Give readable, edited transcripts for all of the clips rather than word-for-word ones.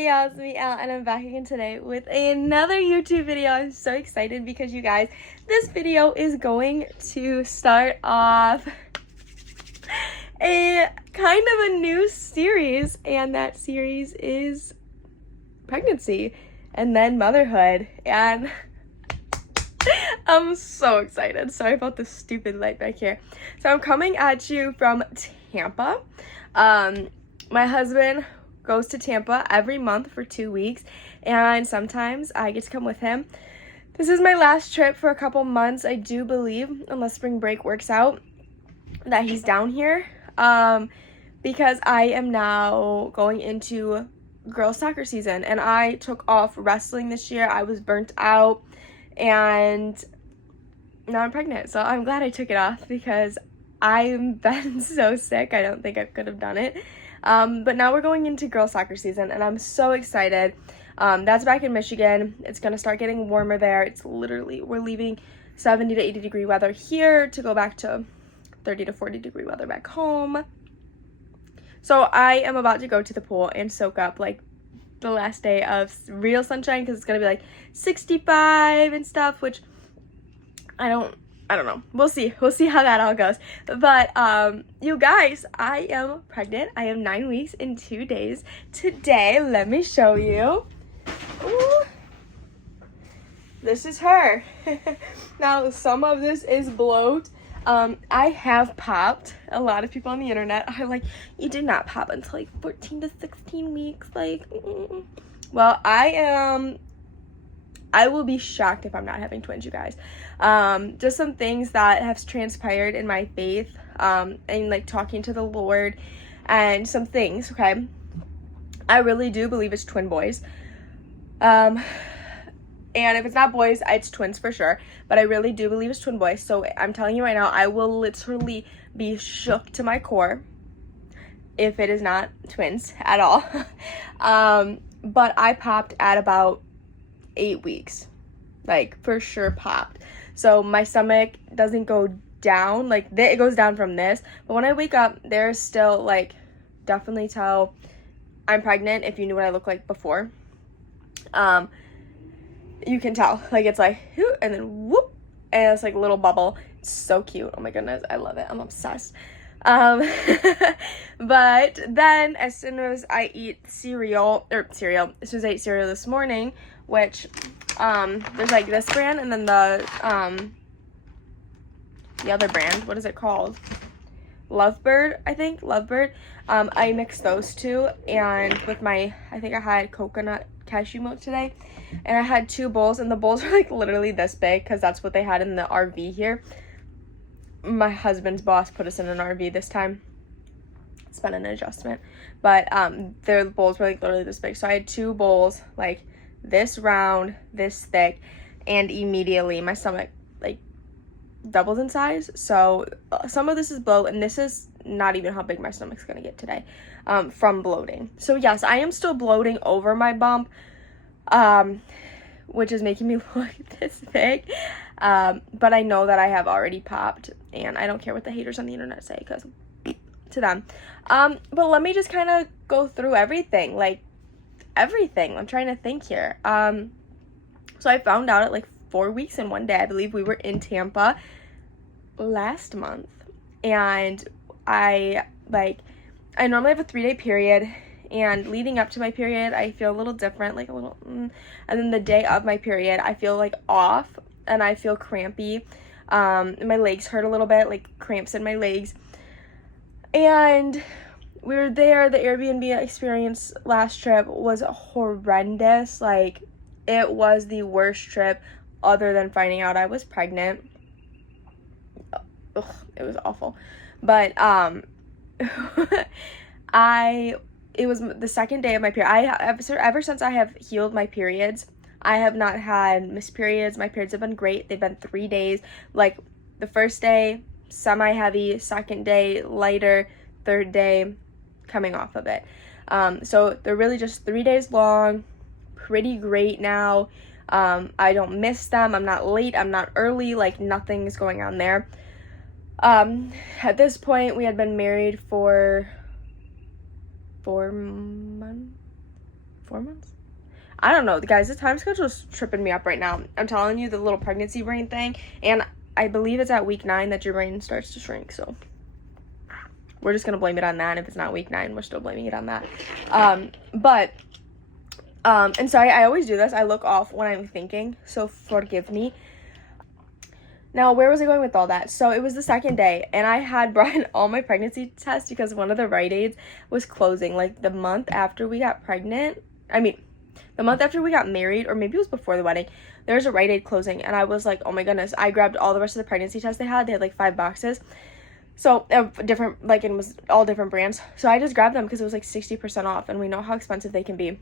Hey y'all, it's me Al, and I'm back again today with another YouTube video. I'm so excited because you guys, this video is going to start off a kind of a new series, and that series is pregnancy and then motherhood, and I'm so excited. Sorry about the stupid light back here. So I'm coming at you from Tampa. My husband goes to Tampa every month for 2 weeks, and sometimes I get to come with him. This is my last trip for a couple months, I do believe, unless spring break works out, that he's down here, because I am now going into girls soccer season, and I took off wrestling this year. I was burnt out, and now I'm pregnant, so I'm glad I took it off because I've been so sick. I don't think I could have done it. But now we're going into girls soccer season, and I'm so excited. That's back in Michigan. It's going to start getting warmer there. It's literally, we're leaving 70 to 80 degree weather here to go back to 30 to 40 degree weather back home. So I am about to go to the pool and soak up like the last day of real sunshine, because it's going to be like 65 and stuff, which I don't know. We'll see how that all goes. But you guys, I am pregnant. I am 9 weeks and 2 days today. Let me show you. Ooh. This is her. Now, some of this is bloat. I have popped. A lot of people on the internet are like, you did not pop until like 14 to 16 weeks. Like, well, I will be shocked if I'm not having twins, you guys. Just some things that have transpired in my faith, and like talking to the Lord, and some things, okay? I really do believe it's twin boys. And if it's not boys, it's twins for sure. But I really do believe it's twin boys. So I'm telling you right now, I will literally be shook to my core if it is not twins at all. But I popped at about 8 weeks, like for sure popped. So my stomach doesn't go down, like it goes down from this, but when I wake up, there's still like, definitely tell I'm pregnant if you knew what I looked like before. You can tell, like it's like and then whoop, and it's like a little bubble. It's so cute. Oh my goodness, I love it. I'm obsessed. But then as soon as I eat as soon as I ate cereal this morning, which there's like this brand, and then the other brand, what is it called? Lovebird, I think. Lovebird. I mixed those two, and with I think I had coconut cashew milk today, and I had 2 bowls, and the bowls are like literally this big because that's what they had in the RV here. My husband's boss put us in an RV this time. It's been an adjustment, but their bowls were like literally this big. So I had 2 bowls, like this round, this thick, and immediately my stomach like doubled in size. So some of this is bloat, and this is not even how big my stomach's gonna get today, from bloating. So yes, I am still bloating over my bump, which is making me look this big, but I know that I have already popped, and I don't care what the haters on the internet say, because to them. But let me just kind of go through everything. I'm trying to think here. So I found out at like 4 weeks and 1 day. I believe we were in Tampa last month, and I normally have a 3-day period, and leading up to my period I feel a little different, like a little and then the day of my period I feel like off, and I feel crampy. My legs hurt a little bit, like cramps in my legs. And we were there. The Airbnb experience last trip was horrendous. Like, it was the worst trip other than finding out I was pregnant. Ugh, it was awful. But it was the second day of my period. Ever since I have healed my periods, I have not had missed periods. My periods have been great. They've been 3 days. Like, the first day, semi-heavy, second day, lighter, third day, coming off of it. So they're really just 3 days long, pretty great now. I don't miss them. I'm not late. I'm not early. Like, nothing's going on there. At this point, we had been married for 4 4 months? I don't know, guys. The time schedule is tripping me up right now. I'm telling you, the little pregnancy brain thing, and I believe it's at week 9 that your brain starts to shrink, so we're just gonna blame it on that. And if it's not week 9, we're still blaming it on that. And sorry, I always do this. I look off when I'm thinking, so forgive me. Now, where was I going with all that? So it was the second day, and I had brought in all my pregnancy tests because one of the Rite Aids was closing, like, the month after we got pregnant. The month after we got married, or maybe it was before the wedding, there was a Rite Aid closing, and I was like, oh my goodness. I grabbed all the rest of the pregnancy tests they had. They had, like, 5 boxes. So, different, like, it was all different brands. So I just grabbed them because it was, like, 60% off, and we know how expensive they can be.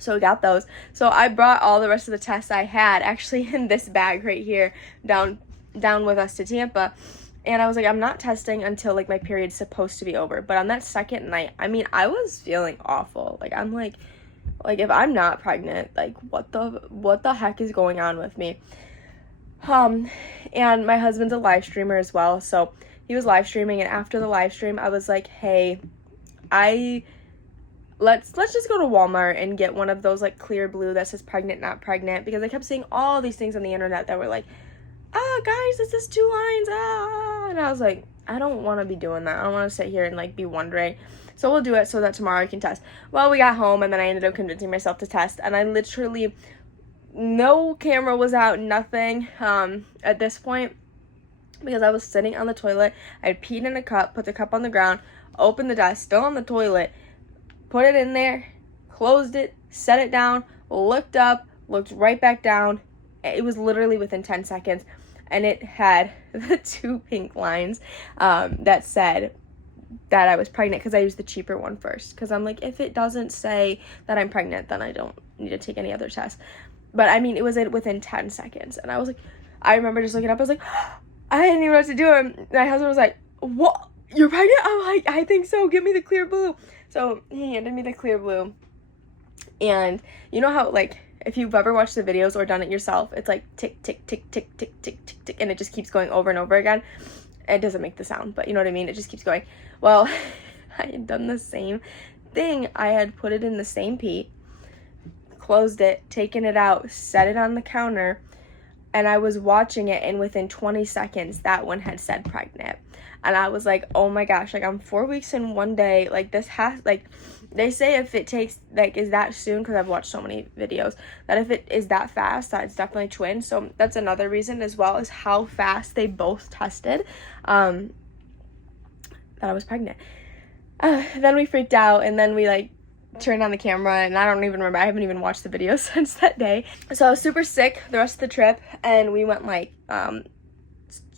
So we got those. So I brought all the rest of the tests I had actually in this bag right here down with us to Tampa. And I was like, I'm not testing until, like, my period's supposed to be over. But on that second night, I mean, I was feeling awful. Like, I'm like if I'm not pregnant, like, what the heck is going on with me? And my husband's a live streamer as well. So he was live streaming, and after the live stream, I was like, hey, let's just go to Walmart and get one of those, like, clear blue that says pregnant, not pregnant, because I kept seeing all these things on the internet that were like, guys, this is 2 lines, and I was like, I don't want to be doing that. I don't want to sit here and, like, be wondering. So we'll do it so that tomorrow I can test. Well, we got home, and then I ended up convincing myself to test, and I literally, no camera was out, nothing, at this point, because I was sitting on the toilet. I had peed in a cup, put the cup on the ground, opened the desk, still on the toilet, put it in there, closed it, set it down, looked up, looked right back down. It was literally within 10 seconds, and it had the 2 pink lines that said that I was pregnant, because I used the cheaper one first, because I'm like, if it doesn't say that I'm pregnant, then I don't need to take any other test. But I mean, it was within 10 seconds, and I was like, I remember just looking up, I was like, I didn't even know what to do, and my husband was like, what? You're pregnant? I'm like, I think so, give me the clear blue. So he handed me the clear blue, and you know how, like, if you've ever watched the videos or done it yourself, it's like tick, tick, tick, tick, tick, tick, tick, tick, and it just keeps going over and over again. It doesn't make the sound, but you know what I mean? It just keeps going. Well, I had done the same thing. I had put it in the same pee, closed it, taken it out, set it on the counter, and I was watching it, and within 20 seconds, that one had said pregnant. And I was like, oh my gosh, like, I'm 4 weeks in 1 day. Like, this has, like, they say if it takes, like, is that soon, because I've watched so many videos, that if it is that fast, that it's definitely twins. So that's another reason as well, is how fast they both tested that I was pregnant. Then we freaked out, and then we, like, turned on the camera, and I don't even remember. I haven't even watched the video since that day. So I was super sick the rest of the trip, and we went, like,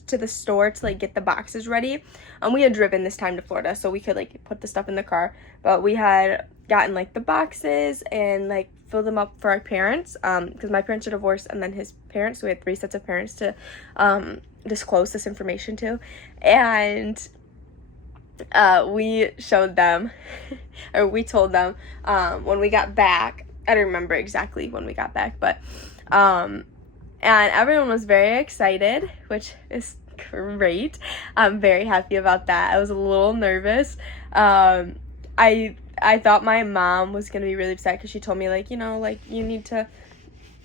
to the store to, like, get the boxes ready. We had driven this time to Florida, so we could, like, put the stuff in the car, but we had gotten, like, the boxes and, like, fill them up for our parents, because my parents are divorced, and then his parents, so we had 3 sets of parents to disclose this information to. And we showed them or we told them when we got back. I don't remember exactly when we got back, but and everyone was very excited, which is great. I'm very happy about that. I was a little nervous. I thought my mom was gonna be really upset, because she told me, like, you know, like, you need to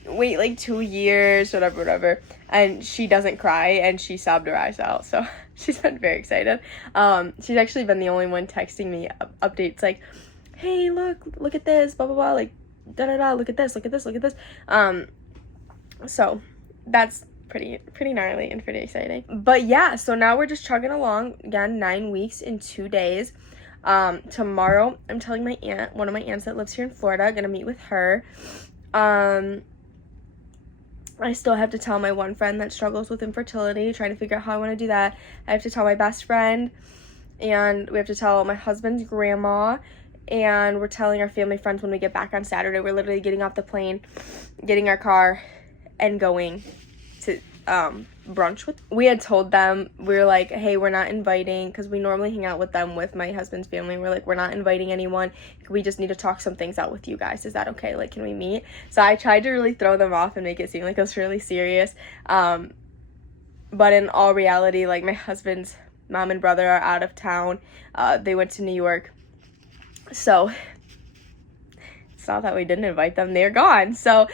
wait, like, 2 years, whatever. And she doesn't cry, and she sobbed her eyes out, so she's been very excited. She's actually been the only one texting me updates, like, hey, look at this, blah blah blah, like, da-da-da, look at this. So that's pretty gnarly and pretty exciting. But yeah, so now we're just chugging along. Again, 9 weeks in 2 days. Tomorrow I'm telling my aunt, one of my aunts that lives here in Florida, gonna meet with her. I still have to tell my one friend that struggles with infertility, trying to figure out how I want to do that. I have to tell my best friend, and we have to tell my husband's grandma, and we're telling our family friends when we get back on Saturday. We're literally getting off the plane, getting our car, and going to brunch with. We had told them, we were like, hey, we're not inviting, because we normally hang out with them with my husband's family. We're like, we're not inviting anyone. We just need to talk some things out with you guys. Is that okay? Like, can we meet? So I tried to really throw them off and make it seem like it was really serious. But in all reality, like, my husband's mom and brother are out of town. They went to New York. So it's not that we didn't invite them, they're gone. So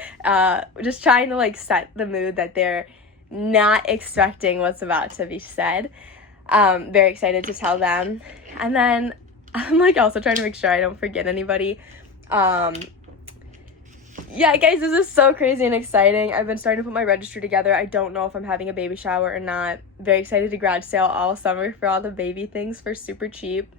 just trying to like set the mood that they're not expecting what's about to be said. Very excited to tell them. And then I'm like also trying to make sure I don't forget anybody. Yeah, guys, this is so crazy and exciting. I've been starting to put my registry together. I don't know if I'm having a baby shower or not. Very excited to garage sale all summer for all the baby things for super cheap.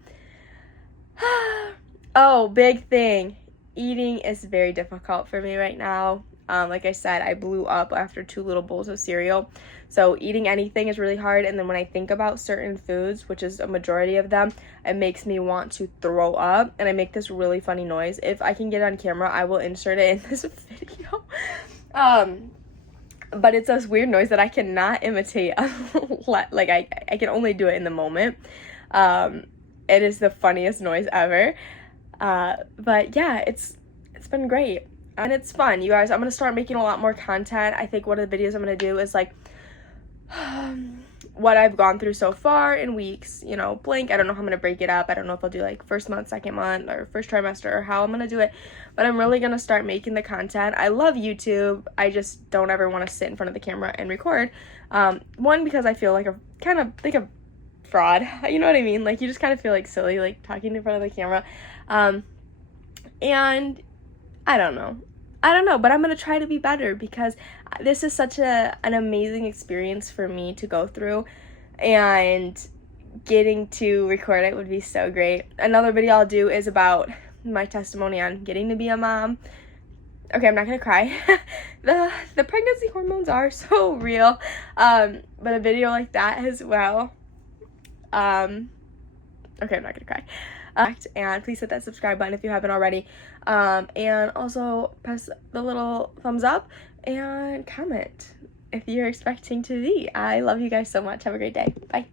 Oh, big thing. Eating is very difficult for me right now. Like I said, I blew up after 2 little bowls of cereal. So eating anything is really hard. And then when I think about certain foods, which is a majority of them, it makes me want to throw up. And I make this really funny noise. If I can get it on camera, I will insert it in this video. But it's this weird noise that I cannot imitate. Like I can only do it in the moment. It is the funniest noise ever. But yeah, it's been great. And it's fun, you guys. I'm going to start making a lot more content. I think one of the videos I'm going to do is like what I've gone through so far in weeks, you know, blank. I don't know how I'm going to break it up. I don't know if I'll do like first month, second month, or first trimester, or how I'm going to do it. But I'm really going to start making the content. I love YouTube. I just don't ever want to sit in front of the camera and record. One, because I feel like a fraud. You know what I mean? Like, you just kind of feel like silly, like talking in front of the camera. And I don't know, but I'm going to try to be better because this is such an amazing experience for me to go through, and getting to record it would be so great. Another video I'll do is about my testimony on getting to be a mom. Okay, I'm not going to cry. The pregnancy hormones are so real. But a video like that as well. Okay, I'm not going to cry. And please hit that subscribe button if you haven't already, and also press the little thumbs up and comment if you're expecting to be. I love you guys so much. Have a great day. Bye.